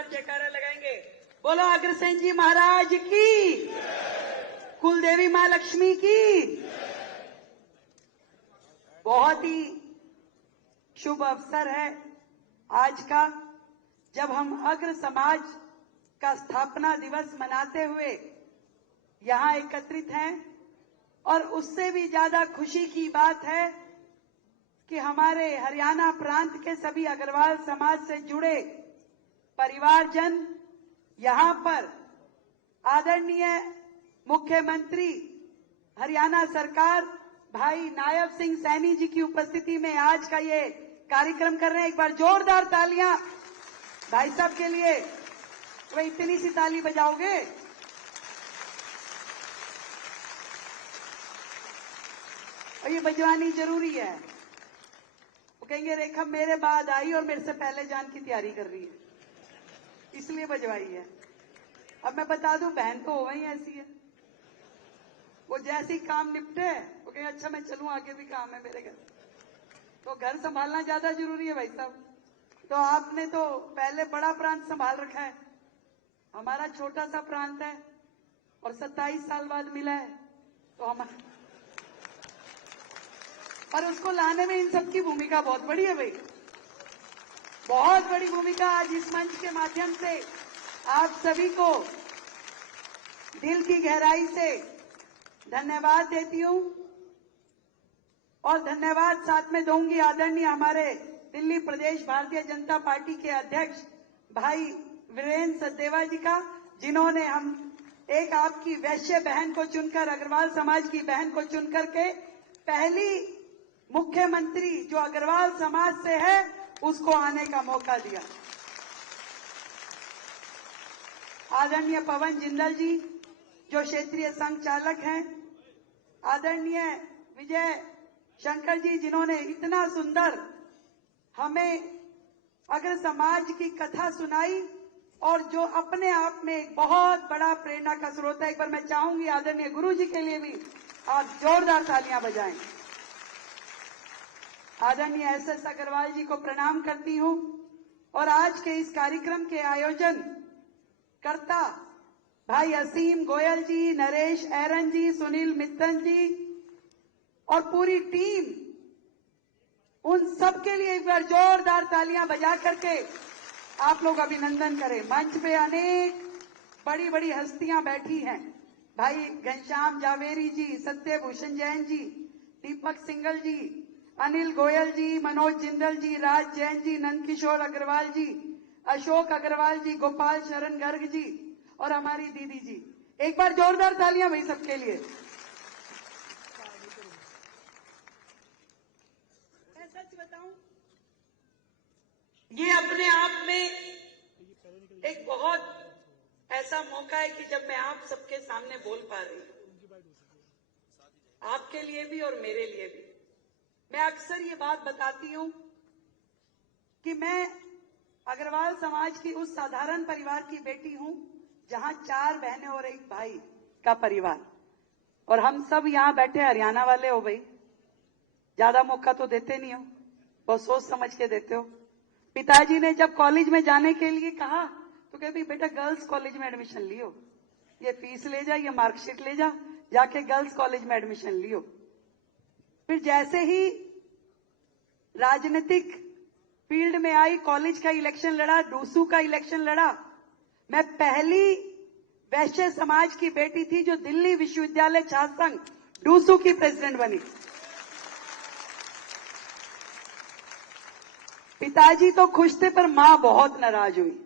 बार जयकारा लगाएंगे। बोलो अग्रसेन जी महाराज की, कुलदेवी मां लक्ष्मी की। बहुत ही शुभ अवसर है आज का, जब हम अग्र समाज का स्थापना दिवस मनाते हुए यहां एकत्रित हैं। और उससे भी ज्यादा खुशी की बात है कि हमारे हरियाणा प्रांत के सभी अग्रवाल समाज से जुड़े परिवारजन यहां पर आदरणीय मुख्यमंत्री हरियाणा सरकार भाई नायब सिंह सैनी जी की उपस्थिति में आज का ये कार्यक्रम कर रहे हैं। एक बार जोरदार तालियां भाई साहब के लिए। वह इतनी सी ताली बजाओगे? और ये बजवानी जरूरी है। वो कहेंगे रेखा मेरे बाद आई और मेरे से पहले जान की तैयारी कर रही है, इसलिए बजवाई है। अब मैं बता दूं, बहन तो हो गई ऐसी है, वो जैसी काम निपटे वो कहेंगे अच्छा मैं चलूं, आगे भी काम है मेरे घर। तो घर संभालना ज्यादा जरूरी है भाई साहब। तो आपने तो पहले बड़ा प्रांत संभाल रखा है, हमारा छोटा सा प्रांत है और 27 साल बाद मिला है। तो हमारा और उसको लाने में इन सबकी भूमिका बहुत बड़ी है भाई, बहुत बड़ी भूमिका। आज इस मंच के माध्यम से आप सभी को दिल की गहराई से धन्यवाद देती हूं और धन्यवाद साथ में दूंगी आदरणीय हमारे दिल्ली प्रदेश भारतीय जनता पार्टी के अध्यक्ष भाई वीरेंद्र सचदेवा जी का, जिन्होंने हम एक आपकी वैश्य बहन को चुनकर, अग्रवाल समाज की बहन को चुनकर के पहली मुख्यमंत्री जो अग्रवाल समाज से है उसको आने का मौका दिया। आदरणीय पवन जिंदल जी जो क्षेत्रीय संघ चालक हैं, आदरणीय विजय शंकर जी जिन्होंने इतना सुंदर हमें अग्र समाज की कथा सुनाई और जो अपने आप में एक बहुत बड़ा प्रेरणा का स्रोत है। एक बार मैं चाहूंगी आदरणीय गुरु जी के लिए भी आप जोरदार तालियां बजाएं। आदरणीय एस.एस. अग्रवाल जी को प्रणाम करती हूं और आज के इस कार्यक्रम के आयोजन करता भाई असीम गोयल जी, नरेश ऐरन जी, सुनील मित्तन जी और पूरी टीम, उन सब के लिए एक बार जोरदार तालियां बजा करके आप लोग अभिनंदन करें। मंच पे अनेक बड़ी बड़ी हस्तियां बैठी हैं, भाई घनश्याम जावेरी जी, सत्यभूषण जैन जी, दीपक सिंगल जी, अनिल गोयल जी, मनोज जिंदल जी, राज जैन जी, नंदकिशोर अग्रवाल जी, अशोक अग्रवाल जी, गोपाल शरण गर्ग जी और हमारी दीदी जी। एक बार जोरदार तालियां भाई सबके लिए। मैं सच बताऊं, ये अपने आप में एक बहुत ऐसा मौका है कि जब मैं आप सबके सामने बोल पा रही हूं, आपके लिए भी और मेरे लिए भी। मैं अक्सर ये बात बताती हूं कि मैं अग्रवाल समाज की उस साधारण परिवार की बेटी हूं जहां 4 बहनें और 1 भाई का परिवार, और हम सब यहां बैठे हरियाणा वाले हो भाई, ज्यादा मौका तो देते नहीं हो, बहुत सोच समझ के देते हो। पिताजी ने जब कॉलेज में जाने के लिए कहा तो कहे बेटा गर्ल्स कॉलेज में एडमिशन लियो, ये फीस ले जा, ये मार्कशीट ले जा, जाके गर्ल्स कॉलेज में एडमिशन लियो। फिर जैसे ही राजनीतिक फील्ड में आई, कॉलेज का इलेक्शन लड़ा, डूसू का इलेक्शन लड़ा, मैं पहली वैश्य समाज की बेटी थी जो दिल्ली विश्वविद्यालय छात्र संघ डूसू की प्रेसिडेंट बनी। पिताजी तो खुश थे पर मां बहुत नाराज हुई,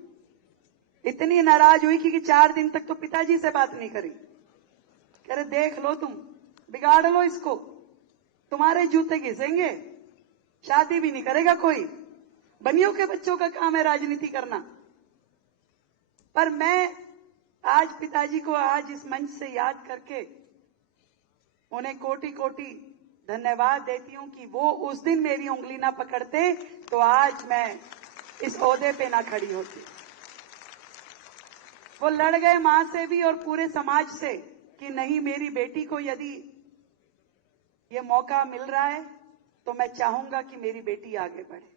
इतनी नाराज हुई कि 4 दिन तक तो पिताजी से बात नहीं करी। कह रहे देख लो, तुम बिगाड़ लो इसको, तुम्हारे जूते घिसेंगे, शादी भी नहीं करेगा कोई, बनियों के बच्चों का काम है राजनीति करना। पर मैं आज पिताजी को आज इस मंच से याद करके उन्हें कोटि कोटि धन्यवाद देती हूं कि वो उस दिन मेरी उंगली ना पकड़ते तो आज मैं इस ओहदे पे ना खड़ी होती। वो लड़ गए मां से भी और पूरे समाज से कि नहीं, मेरी बेटी को यदि ये मौका मिल रहा है तो मैं चाहूंगा कि मेरी बेटी आगे बढ़े।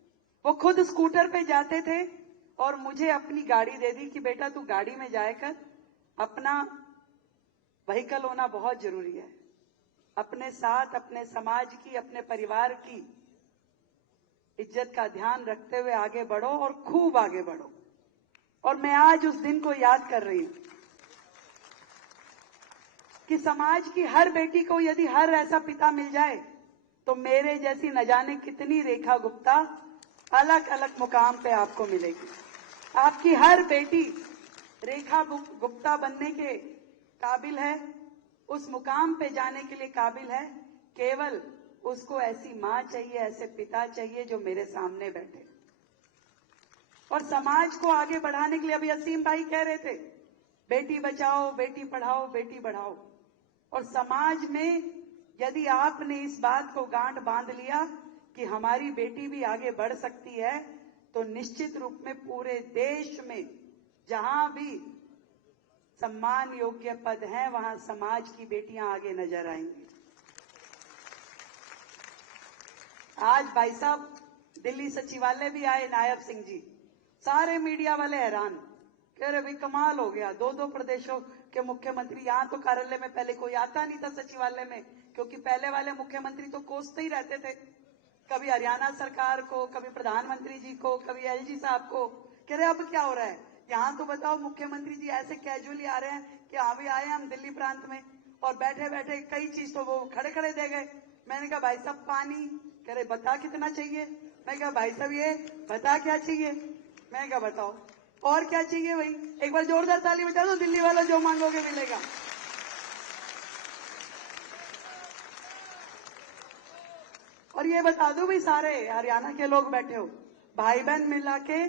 वो खुद स्कूटर पे जाते थे और मुझे अपनी गाड़ी दे दी कि बेटा तू गाड़ी में जाए कर, अपना व्हीकल होना बहुत जरूरी है। अपने साथ अपने समाज की, अपने परिवार की इज्जत का ध्यान रखते हुए आगे बढ़ो और खूब आगे बढ़ो। और मैं आज उस दिन को याद कर रही हूं कि समाज की हर बेटी को यदि हर ऐसा पिता मिल जाए तो मेरे जैसी न जाने कितनी रेखा गुप्ता अलग अलग मुकाम पे आपको मिलेगी। आपकी हर बेटी रेखा गुप्ता बनने के काबिल है, उस मुकाम पे जाने के लिए काबिल है। केवल उसको ऐसी मां चाहिए, ऐसे पिता चाहिए जो मेरे सामने बैठे। और समाज को आगे बढ़ाने के लिए अभी असीम भाई कह रहे थे, बेटी बचाओ, बेटी पढ़ाओ, बेटी बढ़ाओ। और समाज में यदि आपने इस बात को गांठ बांध लिया कि हमारी बेटी भी आगे बढ़ सकती है, तो निश्चित रूप में पूरे देश में जहां भी सम्मान योग्य पद हैं, वहां समाज की बेटियां आगे नजर आएंगी। आज भाई साहब दिल्ली सचिवालय भी आए, नायब सिंह जी, सारे मीडिया वाले हैरान, कह रहे भाई कमाल हो गया, दो प्रदेशों के मुख्यमंत्री। यहां तो कार्यालय में पहले कोई आता नहीं था सचिवालय में, क्योंकि पहले वाले मुख्यमंत्री तो कोसते ही रहते थे, कभी हरियाणा सरकार को, कभी प्रधानमंत्री जी को, कभी एलजी साहब को। कह रहे अब क्या हो रहा है, यहां तो बताओ मुख्यमंत्री जी ऐसे कैजुअली आ रहे हैं कि अभी आए हम दिल्ली प्रांत में और बैठे बैठे कई चीज तो वो खड़े खड़े दे गए। मैंने कहा भाई साहब पानी, कह रहे बता कितना चाहिए। मैं कहा भाई साहब ये बता क्या चाहिए। मैं कहा बताओ और क्या चाहिए भाई, एक बार जोरदार ताली बजा दो, दिल्ली वालों जो मांगोगे मिलेगा। और ये बता दो भाई, सारे हरियाणा के लोग बैठे हो, भाई बहन मिला के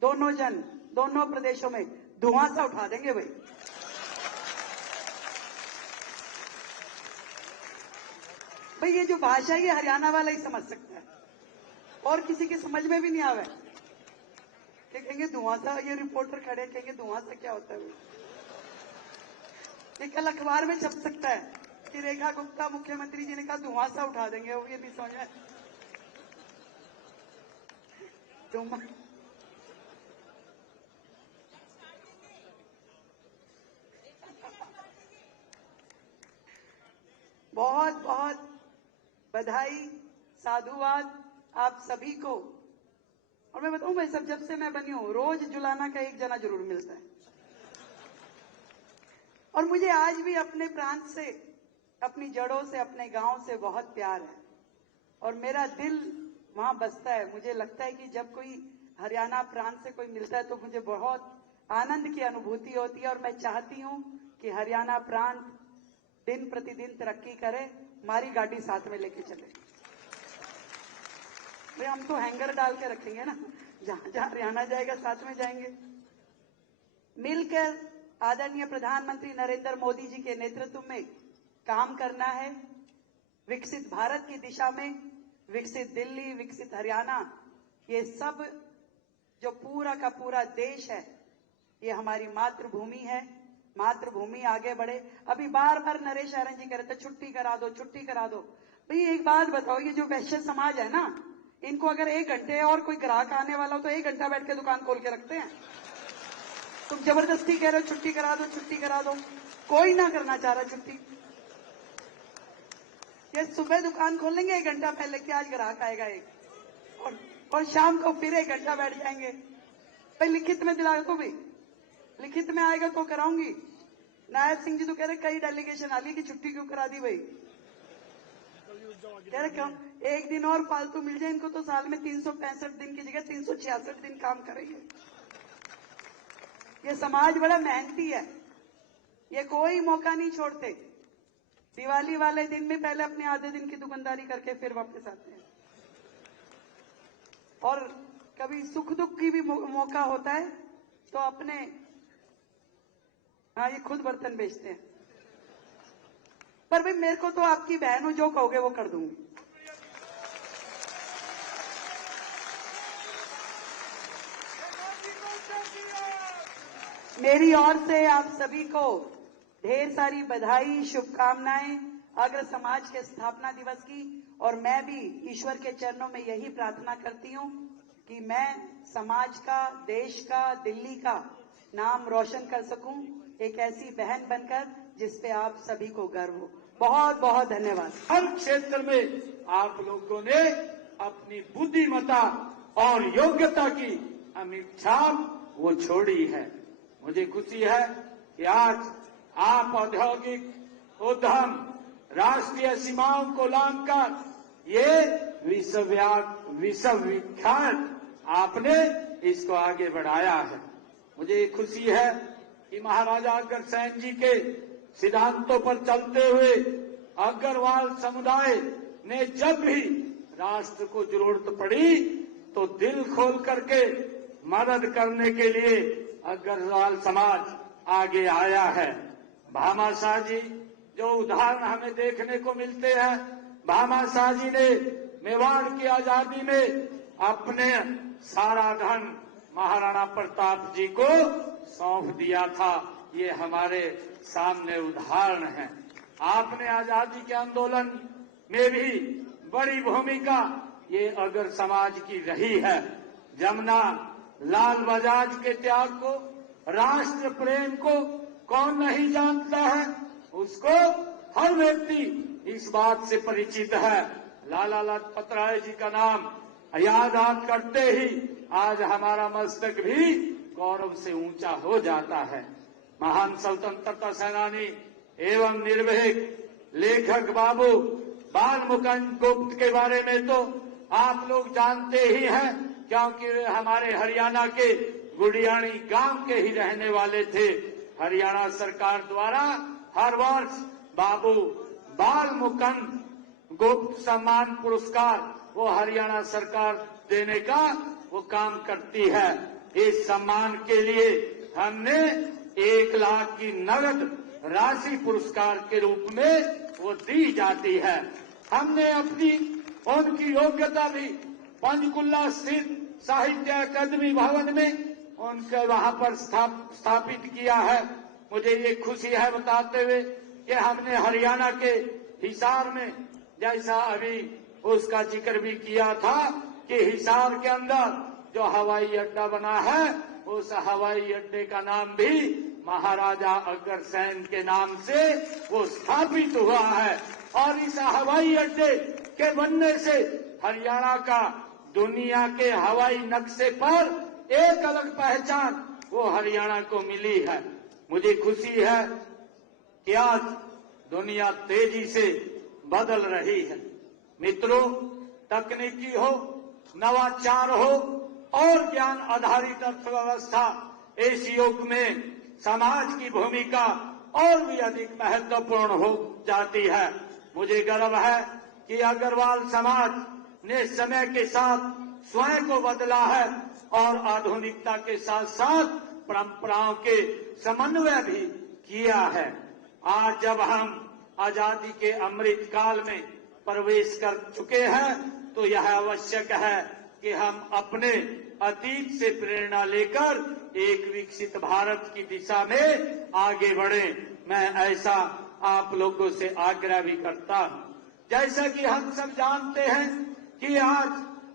दोनों जन दोनों प्रदेशों में धुआं सा उठा देंगे भाई। भाई ये जो भाषा है ये हरियाणा वाला ही समझ सकता है, और किसी के समझ में भी नहीं आवे। क्या कहेंगे धुआं सा, ये रिपोर्टर खड़े कहेंगे धुआं सा क्या होता है। ये कल अखबार में छप सकता है कि रेखा गुप्ता मुख्यमंत्री जी ने कहा धुआं सा उठा देंगे, वो ये नहीं समझ में। बहुत बहुत बधाई, साधुवाद आप सभी को। और मैं बताऊं भाई सब, जब से मैं बनी हूं रोज जुलाना का एक जना जरूर मिलता है। और मुझे आज भी अपने प्रांत से, अपनी जड़ों से, अपने गांव से बहुत प्यार है और मेरा दिल वहां बसता है। मुझे लगता है कि जब कोई हरियाणा प्रांत से कोई मिलता है तो मुझे बहुत आनंद की अनुभूति होती है। और मैं चाहती हूं कि हरियाणा प्रांत दिन प्रतिदिन तरक्की करे, हमारी गाड़ी साथ में लेके चले। भाई हम तो हैंगर डाल के रखेंगे ना, जहां जहां हरियाणा जाएगा साथ में जाएंगे। मिलकर आदरणीय प्रधानमंत्री नरेंद्र मोदी जी के नेतृत्व में काम करना है, विकसित भारत की दिशा में, विकसित दिल्ली, विकसित हरियाणा, ये सब जो पूरा का पूरा देश है, ये हमारी मातृभूमि है। मातृभूमि आगे बढ़े। अभी बार बार नरेश आर्यन जी कह रहे थे छुट्टी करा दो, छुट्टी करा दो। भाई एक बात बताओ, ये जो वैश्य समाज है ना, इनको अगर 1 घंटे और कोई ग्राहक आने वाला हो तो 1 घंटा बैठ के दुकान खोल के रखते हैं। तुम जबरदस्ती कह रहे हो छुट्टी करा दो, छुट्टी करा दो। कोई ना करना चाह रहा छुट्टी। ये सुबह दुकान खोल लेंगे 1 घंटा पहले कि आज ग्राहक आएगा एक, और शाम को फिर 1 घंटा बैठ जाएंगे। भाई लिखित में दिला दो, भाई लिखित में आएगा तो कराऊंगी। नायब सिंह जी तो कह रहे कई डेलीगेशन आ ली कि छुट्टी क्यों करा दी भाई। कह रहे कम 1 दिन और फालतू मिल जाए इनको तो साल में 365 दिन की जगह 366 दिन काम करेंगे। ये समाज बड़ा मेहनती है, ये कोई मौका नहीं छोड़ते। दिवाली वाले दिन में पहले अपने आधे दिन की दुकानदारी करके फिर वापस आते हैं। और कभी सुख दुख की भी मौका होता है तो अपने, हाँ ये खुद बर्तन बेचते हैं। पर भाई मेरे को तो आपकी बहन हो, जो कहोगे वो कर दूंगी। मेरी ओर से आप सभी को ढेर सारी बधाई, शुभकामनाएं अग्र समाज के स्थापना दिवस की। और मैं भी ईश्वर के चरणों में यही प्रार्थना करती हूं कि मैं समाज का, देश का, दिल्ली का नाम रोशन कर सकूं, एक ऐसी बहन बनकर जिस पे आप सभी को गर्व हो। बहुत बहुत धन्यवाद। हर क्षेत्र में आप लोगों ने अपनी बुद्धिमत्ता और योग्यता की अमिट छाप वो छोड़ी है। मुझे खुशी है कि आज आप औद्योगिक उद्यम, राष्ट्रीय सीमाओं को लांघकर ये विश्वविख्यात आपने इसको आगे बढ़ाया है। मुझे खुशी है कि महाराजा अग्रसेन जी के सिद्धांतों पर चलते हुए अग्रवाल समुदाय ने जब भी राष्ट्र को जरूरत पड़ी तो दिल खोल करके मदद करने के लिए अग्रवाल समाज आगे आया है। भामाशाह जी जो उदाहरण हमें देखने को मिलते हैं, भामाशाह जी ने मेवाड़ की आजादी में अपने सारा धन महाराणा प्रताप जी को सौंप दिया था। ये हमारे सामने उदाहरण है। आपने आजादी के आंदोलन में भी बड़ी भूमिका ये अगर समाज की रही है। जमुना लाल बजाज के त्याग को, राष्ट्र प्रेम को कौन नहीं जानता है? उसको हर व्यक्ति इस बात से परिचित है। लाला लाजपत राय जी का नाम याद करते ही आज हमारा मस्तक भी गौरव से ऊंचा हो जाता है। महान स्वतंत्रता सेनानी एवं निर्भीक लेखक बाबू बाल मुकुंद गुप्त के बारे में तो आप लोग जानते ही हैं, क्योंकि वे हमारे हरियाणा के गुड़ियाणी गांव के ही रहने वाले थे। हरियाणा सरकार द्वारा हर वर्ष बाबू बाल मुकुंद गुप्त सम्मान पुरस्कार वो हरियाणा सरकार देने का वो काम करती है। इस सम्मान के लिए हमने 1 लाख की नगद राशि पुरस्कार के रूप में वो दी जाती है। हमने अपनी उनकी योग्यता भी पंचकुला स्थित साहित्य अकादमी भवन में उनके वहां पर स्थापित किया है। मुझे ये खुशी है बताते हुए कि हमने हरियाणा के हिसार में, जैसा अभी उसका जिक्र भी किया था कि हिसार के अंदर जो हवाई अड्डा बना है, उस हवाई अड्डे का नाम भी महाराजा अग्रसेन के नाम से वो स्थापित हुआ है। और इस हवाई अड्डे के बनने से हरियाणा का दुनिया के हवाई नक्शे पर एक अलग पहचान वो हरियाणा को मिली है। मुझे खुशी है कि आज दुनिया तेजी से बदल रही है। मित्रों, तकनीकी हो, नवाचार हो और ज्ञान आधारित अर्थव्यवस्था, इस युग में समाज की भूमिका और भी अधिक महत्वपूर्ण हो जाती है। मुझे गर्व है कि अग्रवाल समाज ने समय के साथ स्वयं को बदला है और आधुनिकता के साथ साथ परंपराओं के समन्वय भी किया है। आज जब हम आजादी के अमृत काल में प्रवेश कर चुके हैं तो यह आवश्यक है कि हम अपने अतीत से प्रेरणा लेकर एक विकसित भारत की दिशा में आगे बढ़ें। मैं ऐसा आप लोगों से आग्रह भी करता हूं। जैसा कि हम सब जानते हैं कि आज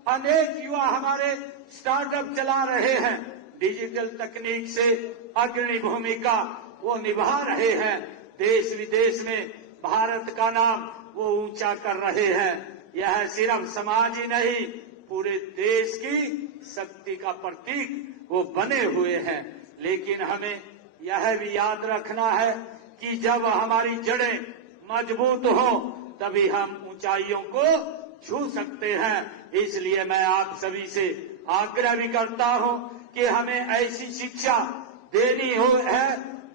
अनेक युवा हमारे स्टार्टअप चला रहे हैं, डिजिटल तकनीक से अग्रणी भूमिका वो निभा रहे हैं, देश विदेश में भारत का नाम वो ऊंचा कर रहे हैं। यह सिर्फ समाज ही नहीं, पूरे देश की शक्ति का प्रतीक वो बने हुए हैं। लेकिन हमें यह भी याद रखना है कि जब हमारी जड़ें मजबूत हो तभी हम ऊंचाइयों को छू सकते हैं। इसलिए मैं आप सभी से आग्रह भी करता हूं कि हमें ऐसी शिक्षा देनी है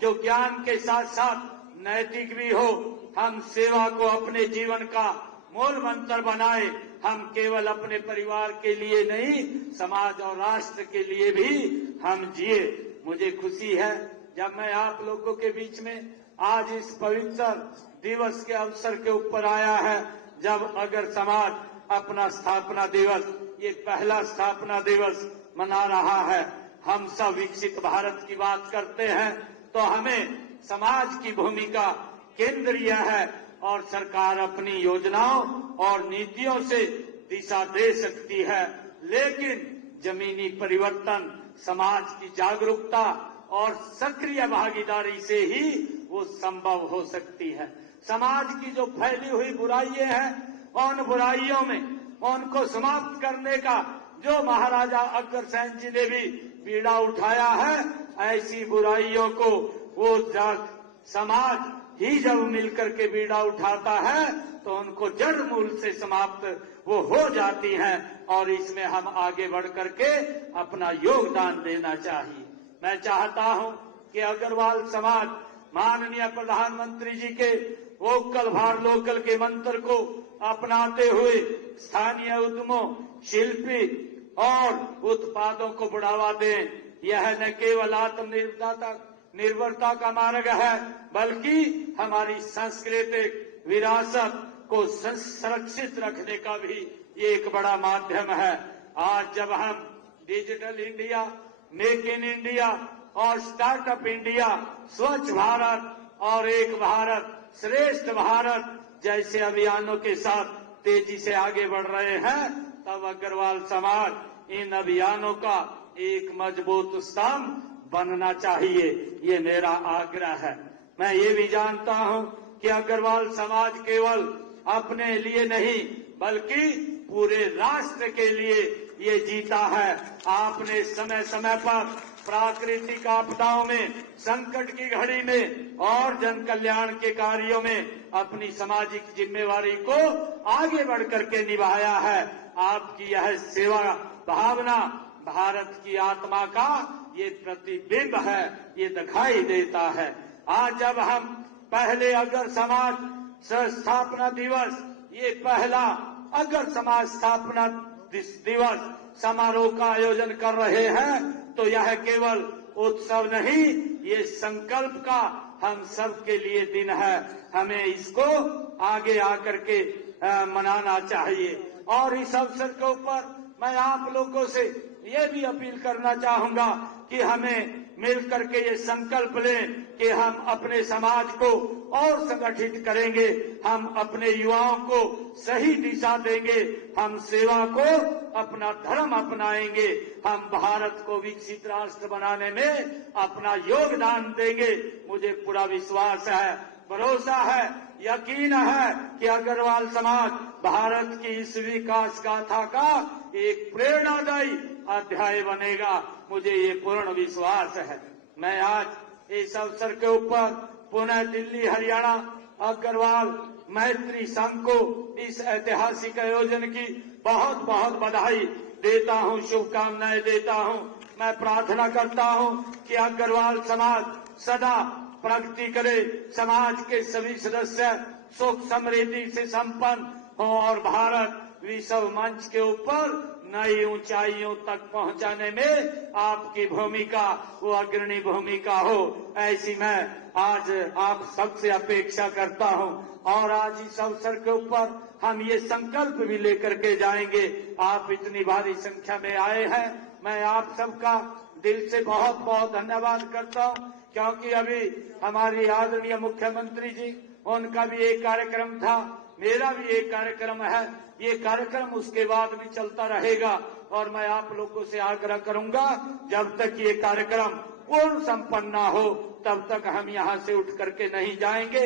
जो ज्ञान के साथ साथ नैतिक भी हो। हम सेवा को अपने जीवन का मूल मंत्र बनाए। हम केवल अपने परिवार के लिए नहीं, समाज और राष्ट्र के लिए भी हम जिए। मुझे खुशी है जब मैं आप लोगों के बीच में आज इस पवित्र दिवस के अवसर के ऊपर आया है, जब अगर समाज अपना स्थापना दिवस, ये पहला स्थापना दिवस मना रहा है। हम सब विकसित भारत की बात करते हैं तो हमें समाज की भूमिका केंद्रीय है और सरकार अपनी योजनाओं और नीतियों से दिशा दे सकती है। लेकिन जमीनी परिवर्तन, समाज की जागरूकता और सक्रिय भागीदारी से ही वो संभव हो सकती है। समाज की जो फैली हुई बुराइयां हैं, उन बुराइयों में उनको समाप्त करने का जो महाराजा अग्रसेन जी ने भी बीड़ा उठाया है, ऐसी बुराइयों को वो समाज ही जब मिलकर के बीड़ा उठाता है तो उनको जड़ मूल से समाप्त वो हो जाती हैं और इसमें हम आगे बढ़ करके अपना योगदान देना चाहिए। मैं चाहता हूं कि अग्रवाल समाज माननीय प्रधानमंत्री जी के वोकल फॉर लोकल के मंत्र को अपनाते हुए स्थानीय उद्यमों, शिल्पी और उत्पादों को बढ़ावा दें। यह न केवल आत्मनिर्भरता का मार्ग है, बल्कि हमारी सांस्कृतिक विरासत को संरक्षित रखने का भी ये एक बड़ा माध्यम है। आज जब हम digital India, make in India और स्टार्टअप इंडिया, स्वच्छ भारत और एक भारत श्रेष्ठ भारत जैसे अभियानों के साथ तेजी से आगे बढ़ रहे हैं, तब अग्रवाल समाज इन अभियानों का एक मजबूत स्तंभ बनना चाहिए, ये मेरा आग्रह है। मैं ये भी जानता हूं कि अग्रवाल समाज केवल अपने लिए नहीं बल्कि पूरे राष्ट्र के लिए ये जीता है। आपने समय समय पर प्राकृतिक आपदाओं में, संकट की घड़ी में और जन कल्याण के कार्यों में अपनी सामाजिक जिम्मेवारी को आगे बढ़ करके निभाया है। आपकी यह सेवा भावना भारत की आत्मा का ये प्रतिबिंब है, ये दिखाई देता है। आज जब हम पहले अगर समाज स्थापना दिवस, ये पहला अगर समाज स्थापना दिवस समारोह का आयोजन कर रहे हैं, तो यह केवल उत्सव नहीं, ये संकल्प का हम सब के लिए दिन है। हमें इसको आगे आकर के मनाना चाहिए। और इस अवसर के ऊपर मैं आप लोगों से ये भी अपील करना चाहूंगा कि हमें मिलकर के ये संकल्प लें कि हम अपने समाज को और संगठित करेंगे, हम अपने युवाओं को सही दिशा देंगे, हम सेवा को अपना धर्म अपनाएंगे, हम भारत को विकसित राष्ट्र बनाने में अपना योगदान देंगे। मुझे पूरा विश्वास है, भरोसा है, यकीन है कि अग्रवाल समाज भारत की इस विकास गाथा का एक प्रेरणादायी अध्याय बनेगा। मुझे ये पूर्ण विश्वास है। मैं आज इस अवसर के ऊपर पुनः दिल्ली हरियाणा अग्रवाल मैत्री संघ को इस ऐतिहासिक आयोजन की बहुत बहुत बधाई देता हूं, शुभकामनाएं देता हूं। मैं प्रार्थना करता हूं कि अग्रवाल समाज सदा प्रगति करे, समाज के सभी सदस्य सुख समृद्धि से संपन्न हो और भारत विश्व मंच के ऊपर नई ऊंचाइयों तक पहुंचाने में आपकी भूमिका वो अग्रणी भूमिका हो, ऐसी मैं आज आप सबसे अपेक्षा करता हूं। और आज इस अवसर के ऊपर हम ये संकल्प भी लेकर के जाएंगे। आप इतनी भारी संख्या में आए हैं, मैं आप सबका दिल से बहुत बहुत धन्यवाद करता हूं, क्योंकि अभी हमारी आदरणीय मुख्यमंत्री जी, उनका भी एक कार्यक्रम था, मेरा भी एक कार्यक्रम है। ये कार्यक्रम उसके बाद भी चलता रहेगा और मैं आप लोगों से आग्रह करूंगा, जब तक ये कार्यक्रम पूर्ण संपन्न ना हो तब तक हम यहाँ से उठ करके नहीं जाएंगे।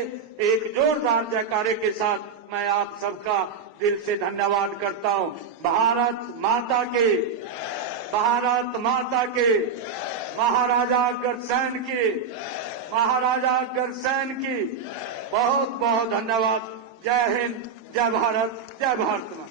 एक जोरदार जयकारे के साथ मैं आप सबका दिल से धन्यवाद करता हूँ। भारत माता के, भारत माता के, महाराजा अग्रसेन की, महाराजा अग्रसेन की बहुत बहुत धन्यवाद। जय हिंद, जय भारत, जय भारत।